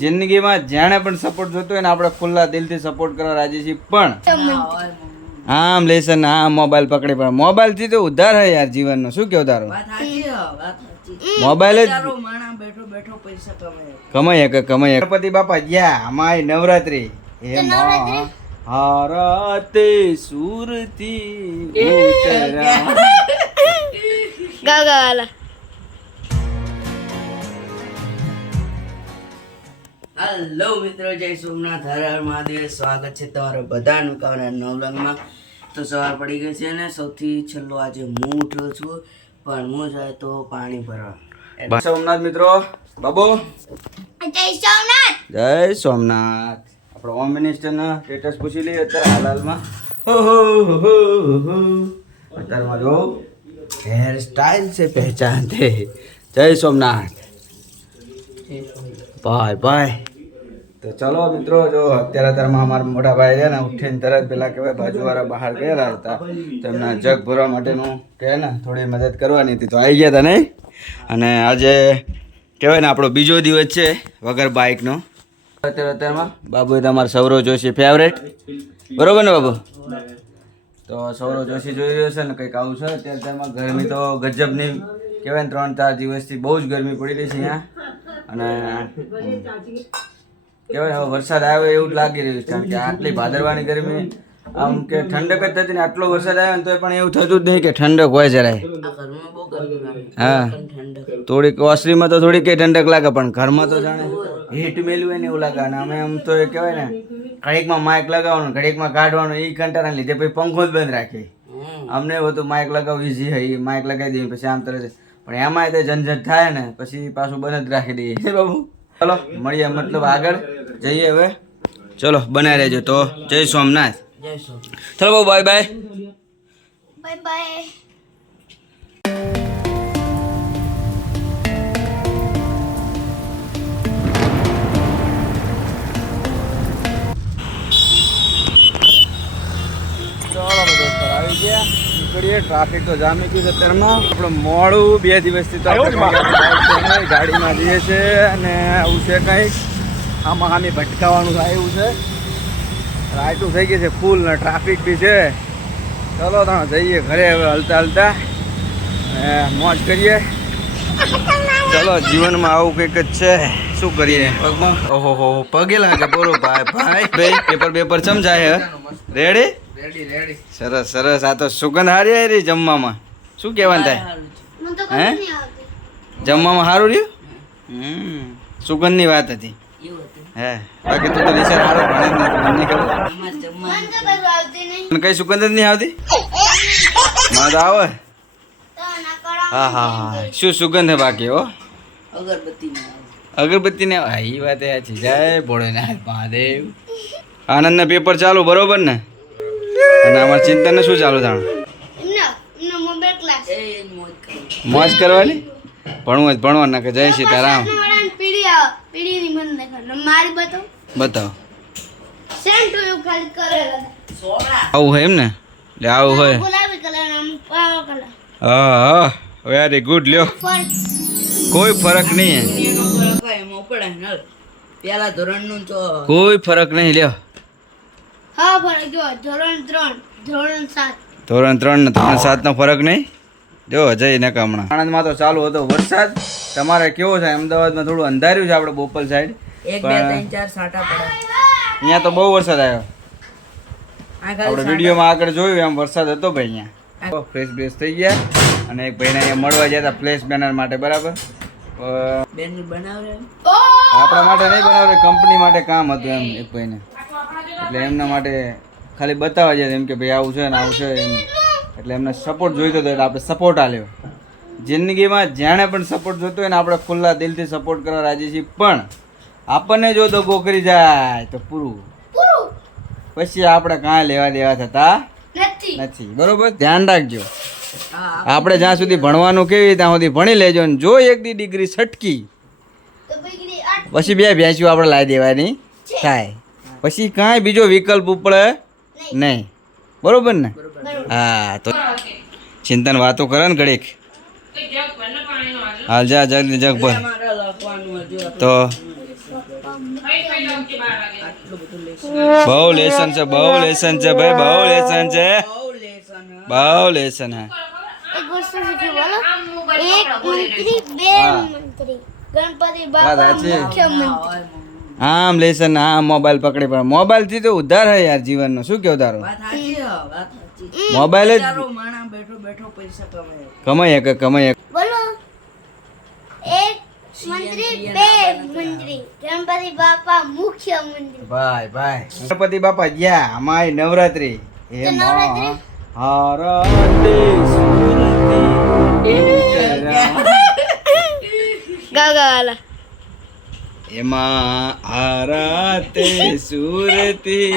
જિંદગીમાં જાણે પણ સપોર્ટ જોતો હોય ને આપણે ખુલ્લા દિલથી સપોર્ટ કરવા રાજી છીએ, પણ આમ લેસન આમ મોબાઈલ પકડી પણ મોબાઈલ થી તો ઉધાર હે યાર જીવનનો. શું કેવું તારું? મોબાઈલ જ કમાઈ ગણપતિ બાપા ગયા માય નવરાત્રી હે હારતે સુરતી ઉતરા ગાવાલા. હેલો મિત્રો, જય સોમનાથ, હર હર મહાદેવ. સ્વાગત છે તમારું બધાનું કાવના નવલંગમાં. તો સવાર પડી ગઈ છે ને સૌથી છેલ્લો આજે હું ઉઠ્યો છું, પણ હું જાય તો પાણી ભરવા. સોમનાથ મિત્રો, બાબો જય સોમનાથ. જય સોમનાથ. આપણો હોમ મિનિસ્ટરના સ્ટેટસ પૂછી લઈએ અત્યારે હાલમાં. અત્યારમાં જો હેર સ્ટાઇલ સે પહેચાનતે. જય સોમનાથ. Bye bye. તો ચલો મિત્રો, જો અત્યારમાં અમારા મોટા ભાઈ છે ને ઉઠીને તરત પેલા કહેવાય બાજુવાળા બહાર ગયેલા હતા, તેમના જગ ભરવા માટેનું કહે ને થોડી મદદ કરવાની હતી, તો આવી ગયા હતા નહીં. અને આજે કહેવાય ને આપણો બીજો દિવસ છે વગર બાઇકનો. અત્યારમાં બાબુ તમારો સૌરવ જોશી ફેવરેટ, બરોબર ને બાબુ? તો સૌરવ જોશી જોઈ રહ્યો છે ને કંઈક આવું છે. અત્યારમાં ગરમી તો ગજબની કહેવાય ને 3-4 દિવસથી બહુ જ ગરમી પડી રહી છે અહીંયા. અને કહેવાય હવે વરસાદ આવે એવું જ લાગી રહ્યું છે, કારણ કે આટલી ભાદરવાની ગરમી આમ કે ઠંડક જ થતી ને આટલો વરસાદ આવે ને તો પણ એવું થતું જ નહીં કે ઠંડક હોય જરાય. હા, થોડીક ઓસરીમાં તો થોડી કઈ ઠંડક લાગે, પણ ઘરમાં તો જાણે હીટ મેલ્યું હોય ને એવું લાગે. અને અમે આમ તો એ કહેવાય ને ઘડીકમાં માઇક લગાવવાનું ઘડીકમાં કાઢવાનું, એ કંટાળાને લીધે પછી પંખો જ બંધ રાખીએ. અમને એવું હતું માઇક લગાવવી ઈઝી હોય, એ માઇક લગાવી દઈએ પછી આમ તરત, પણ એમાંય તે ઝંઝટ થાય ને પછી પાછું બંધ જ રાખી દઈએ. બાબુ ચલો મળીએ, મતલબ આગળ જઈએ હવે. ચલો બનાવી રહેજો. તો જય સોમનાથ. ચલો Babu, bye bye. Bye bye. આવી ગયા નીકળીએ. ટ્રાફિક તો જામી ગયું છે અત્યારમાં. આપણે મોડું 2 દિવસથી તો ગાડીમાં જઈએ છીએ અને આવું છે કંઈક આમાં આમી ભટકાવાનું થાય એવું છે. રાઈટું થઈ ગઈ છે ફૂલ ને ટ્રાફિક બી છે. ચલો તમે જઈએ ઘરે હવે હલતા હલતા મોજ કરીએ. ચલો જીવનમાં આવું કંઈક જ છે, શું કરીએ. પગમાં ઓહો પગે લાગે. બોલો ભાઈ ભાઈ પેપર ચમ જાય હે? Ready ready. સરસ સરસ. આ તો સુગંધ હારી આવી રહી જમવામાં. શું કહેવાનું થાય? હે જમવામાં સારું રહ્યું? સુગંધની વાત હતી. હે બાકી તું તો નિશાળ સારો ભણે જ નથી, મને કઈ સુગંધ જ નહીં આવતી. મને તો આવે. હા હા હા. શું સુગંધ હે બાકી? હો અગરબત્તી ને. હા એ વાત સાચી. જય ભોળેનાથ મહાદેવ. આનંદના પેપર ચાલુ, બરોબર ને? અને અમારે ચિંતન ને શું ચાલુ થાણ? મોજ કરવાની. ભણવા ના કે જય સીતારામ. બતાવો. આવું હોય એમ ને? લે આવું હોય. હા વેરી ગુડ. લ્યો કોઈ ફરક નહીં, કોઈ ફરક નહીં. લ્યો ધોરણ 3 ને ધોરણ 7 નો ફરક નહીં. જો જઈ ને હમણાં આણંદમાં તો ચાલુ હતો વરસાદ. તમારે કેવો છે? અમદાવાદમાં થોડું અંધાર્યું છે આપણે બોપલ સાઈડ. 1 2 3 4 સાટા પડ્યા. અહીંયા તો બહુ વરસાદ આવ્યો. આપણે વિડીયોમાં આગળ જોયું એમ વરસાદ હતો ભાઈ. અહીંયા ફ્રેશ બ્રેશ થઈ ગયા અને એક ભાઈને અહીંયા મળવા ગયા હતા ફ્લેશ બેનર માટે, બરાબર? બેનર બનાવરે આપણા માટે નહીં બનાવરે, કંપની માટે કામ હતું એમ એક ભાઈને, એટલે એમના માટે ખાલી બતાવવા જાય એમ કે ભાઈ આવું છે ને આવું છે એમ. એટલે એમને સપોર્ટ જોઈતો હતો એટલે આપણે સપોર્ટ આલ્યો. જિંદગીમાં જાણે પણ સપોર્ટ જોતો હોય ને આપણે ખુલ્લા દિલથી સપોર્ટ કરવા રાજી છીએ, પણ આપણને જો તો ગોખરી જાય તો પૂરું, પછી આપણે કાંઈ લેવા દેવા થતા નથી, બરોબર? ધ્યાન રાખજો. આપણે જ્યાં સુધી ભણવાનું કેવી ત્યાં સુધી ભણી લેજો ને જો એક દી ડિગ્રી છટકી પછી 2 ભેંસ્યું આપણે લાવી દેવાની થાય, પછી કાંઈ બીજો વિકલ્પ ઉપડે નહીં, બરોબર ને? હા તો ચિંતન વાતો કરે ને ઘડીક. હાલ જા જગ ભર તો આટલું બધું લેસન બહુ લેસન છે બહુ લેસન છે ભાઈ બહુ લેસન છે બહુ લેસન હે એક વસ્તુ શીખી બોલો એક મંત્રી બે હા. મંત્રી ગણપતિ વાત બાપા સાચી. મુખ્યમંત્રી આમ લેસન આમ મોબાઈલ પકડી પણ મોબાઈલ થી તો ઉધાર હે યાર જીવનનો શું કેવું તારું વાત સાચી હે, વાત સાચી. મોબાઈલ જ બિચારો માણસ બેઠો બેઠો પૈસા કમાય. કમાય એક બોલો એક મંત્રી બે મંત્રી ગણપતિ બાપા મુખ્યમંત્રી ભાઈ ભાઈ ગણપતિ બાપા ગયા અમાય નવરાત્રી એ તો નવરાત્રી? હારતી ગાવ ગાવાલા એમાં આરાતે સુરતી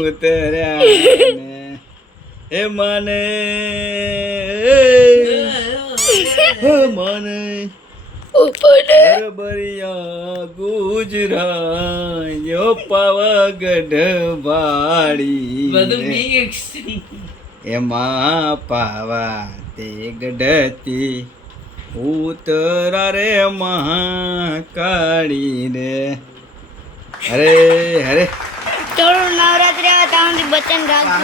ઉતર્યા એ મને મને બરિયા ગુજરાયો પાવાગઢ વાળી બધું mix. એમાં પાવા તે ગઢતી ઉતરા રે મહાકાળી રે અરે અરે થોડું નવરાત્રી આવે ત્યાં સુધી બચન રાખજો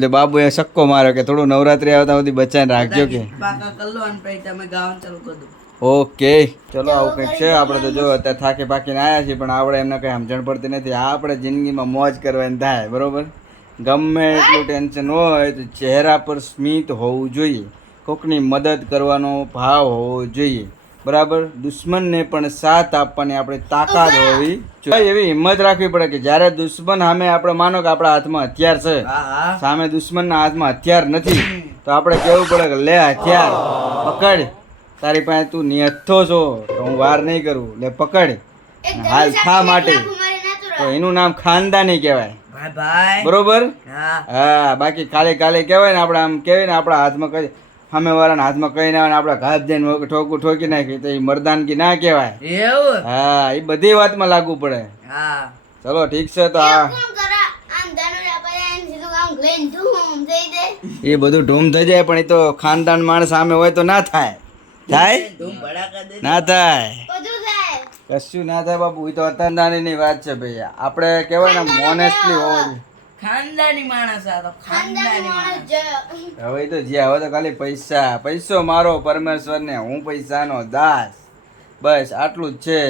જો બાબુએ સક્કો માર્યો કે થોડું નવરાત્રી આવતા સુધી બચાને રાખજો કે પાકા કલ્લો અને પછી તમે ગાવાનું ચાલુ કરી દો. ઓકે ચલો આવું કંઈક છે આપણે તો જો અત્યારે થાકી પાકીને આવ્યા છીએ પણ આપણે એમને કંઈ સમજણ પડતી નથી આપણે જિંદગીમાં મોજ કરવાની થાય બરોબર ગમે એટલું ટેન્શન હોય તો ચહેરા પર સ્મિત હોવું જોઈએ કોકની મદદ કરવાનો ભાવ હોવો જોઈએ બરાબર દુશ્મનને પણ સાથ આપવાની આપણી તાકાત હોવી જોઈએ એવી હિંમત રાખવી પડે કે જ્યારે દુશ્મન સામે આપણે માનો કે આપણા હાથમાં હથિયાર છે હા હા સામે દુશ્મનના હાથમાં હથિયાર નથી તો આપણે કહેવું પડે કે લે હથિયાર પકડ તારી પાસે તું નિહથ્થો છો તો હું વાર નહીં કરું લે પકડ હાલ થા માટે તો એનું નામ ખાનદાની કહેવાય ભાઈ ભાઈ બરોબર હા હા બાકી કાલે કાલે કહેવાય ને આપણે આમ કહેવાય ને આપણા હાથમાં કઈ સામે વાળાના હાથમાં કઈ ના આવે ને આપણે ઘાત દઈને ઠોકું ઠોકી નાખી તો એ મરદાનગી ના કહેવાય એવું હા એ બધી વાતમાં લાગુ પડે હા ચલો ઠીક છે તો આ એ બધું ઢૂમ થઈ જાય પણ એ તો ખાનદાન માણસ સામે હોય તો ના થાય થાય ધૂમ ભડાકા દે ના થાય કશું ના થાય બાપુ એ તો અતંદાની વાત છે ભાઈ આપણે કહેવાય ને મોનેસ્ટલી હોવો જોઈએ ખાનદાની માણસ આ તો ખાનદાની માણસ હવે તો જ્યાં હવે તો ખાલી પૈસા પૈસો મારો પરમેશ્વર ને હું પૈસાનો દાસ બસ આટલું જ છે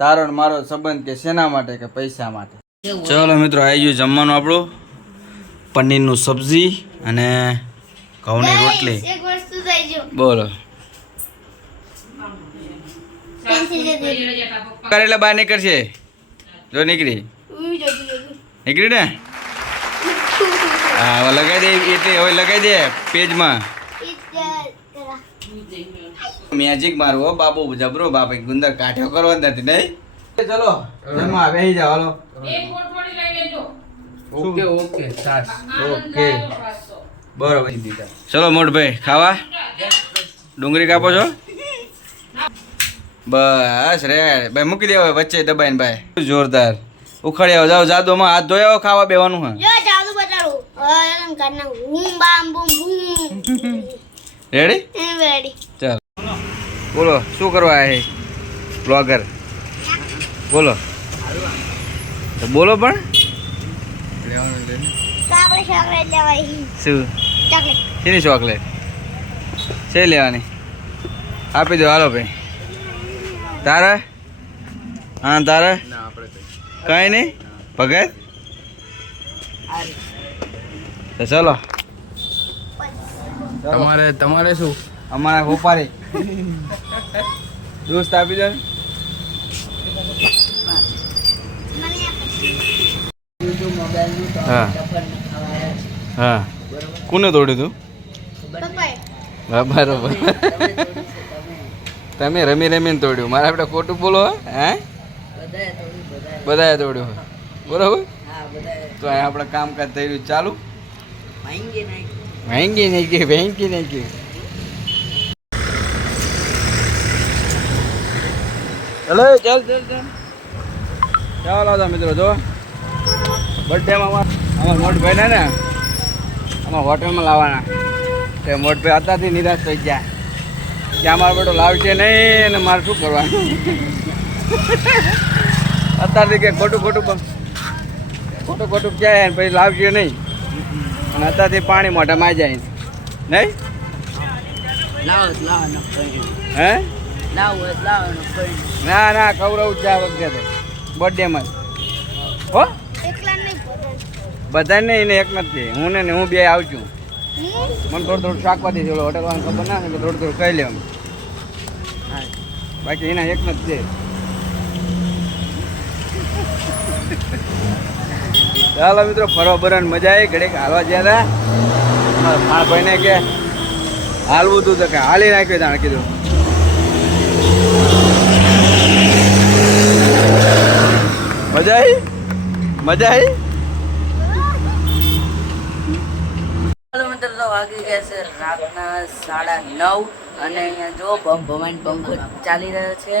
તારો ને મારો સંબંધ કે શેના માટે કે પૈસા માટે ચલો મિત્રો આવી ગયું જમવાનું આપણું પનીરનું સબ્જી અને ઘઉંની રોટલી એક વસ્તુ થઈ ગયું બોલો કરેલા બહાર નીકળશે જો નીકળી નીકળી ને હા હવે લગાવી દે એટલે હવે લગાવી દે પેજમાં મેજિક મારવો બાપુ જબરો બાપુ ગુંદર કાઠ્યો કરવો નથી નહીં ચલો જમવા બેસી જાઓ હાલો ઓકે ઓકે સાસ ઓકે બરોબર ચલો મોટભાઈ ખાવા ડુંગળી કાપો છો બસ રે ભાઈ મૂકી દેવો વચ્ચે દબાઈને ભાઈ જોરદાર ઉખાડી આવો જાઓ જાદુમાં હાથ ધોઈ આવો ખાવા બેવાનું હે જો જાદુ બતાડું એમ કરના બૂમ બામ બૂમ બૂમ રેડી એમ રેડી ચાલ બોલો શું કરવા આવ્યા છે બ્લોગર બોલો તો બોલો પણ તો આપણે ચોકલેટ લેવાય શું ચોકલેટ શેની ચોકલેટ છે લેવાની આપી દો હાલો ભાઈ તારે હા તારે કઈ નહીં ભગત તો ચલો તમારે શું અમારા હોપારી દોસ્ત આપી દો ને. હા હા કોને તોડ્યું તું પપ્પાએ હા બરોબર તમે રમી રમીને તોડ્યું મારે આપણે ખોટું બોલો હે બધાએ તોડ્યું બરોબર હા બધા તો અહીંયા આપણે કામકાજ થઈ રહ્યું ચાલુ માંગી નાખી વેંગી નહીં કે વેંગી નહીં કે ચલો ચાલ ચાલ ચાલ ચાલ આવતા મિત્રો જો બર્થડેમાં અમારા મોટભાઈ ને અમારા હોટલમાં લાવવાના તે મોટભાઈ અત્યારથી નિરાશ થઈ ગયા કે અમારો બેટો લાવશે નહીં ને મારે શું કરવાનું અત્યારથી કે ખોટું ક્યાં ને પછી લાવજો નહીં અને અત્યારથી પાણી મોઢામાં આવી જાય નહીં લાવો ન કઈ હે લાવો ન કઈ ના કવરાવું જ આ વખતે બર્થડેમાં હો એકલા નહીં બધા નહીં ને એક નથી હું ને હું બે આવશું મને થોડું શાકભાજી છે હોટલ વાળા ખબર ના એટલે થોડું કહી લેવાનું બાકી એના એક નથી ચાલો મિત્રો ફરવા બરવાની મજા આવી ઘડીક હાલવા ગયા હતા મારા ભાઈને કે હાલવું હતું તો કે હાલી નાખ્યું તાણે કીધું મજા આવી ચાલો મિત્રો તો વાગી ગયા છે રાતના 9:30 અને અહીંયા જો પંખો ચાલી રહ્યો છે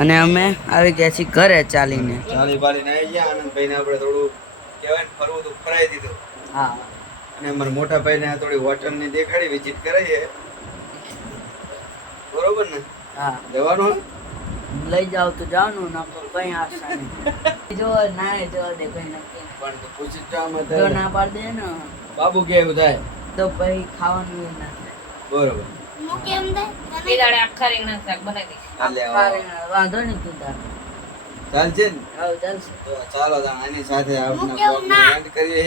અને અમે આવી ગયા છીએ ઘરે ચાલીને. ચાલી બાલીને આવી ગયા આનંદભાઈને આપણે થોડું કહેવાય ને ફરવું તો ફરાઈ દીધું હા અને અમારા મોટા ભાઈને થોડી હોટલની દેખાડી વિઝિટ કરાવીએ બરોબર ને હા જવાનું લઈ જાવ તો જવાનું ના તો કઈ આશા નહીં જો ના જો દે કઈ નક્કી પણ તો પૂછી જ જવામાં જો થાય ના પાડ દે ને બાબુ કે એવું થાય તો પછી ખાવાનું ય ના થાય. બરોબર હું કેમ દે હાલે વાંધો નહીં તું તાર ચાલશે ને હવે ચાલશે. તો ચાલો તાણ આની સાથે હું આપણા કેવું ના? બ્લોગને એન્ડ કરીએ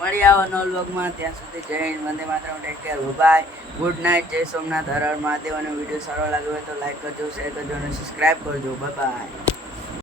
મળી આવો નવ વ્લોગમાં. ત્યાં સુધી જય Hind, Vande Mataram, take care, bye, good night, જય સોમનાથ, હર હર મહાદેવ. અને વિડીયો સારો લાગ્યો હોય તો લાઈક કરજો, શેર કરજો અને સબસ્ક્રાઈબ કરજો. Bye bye.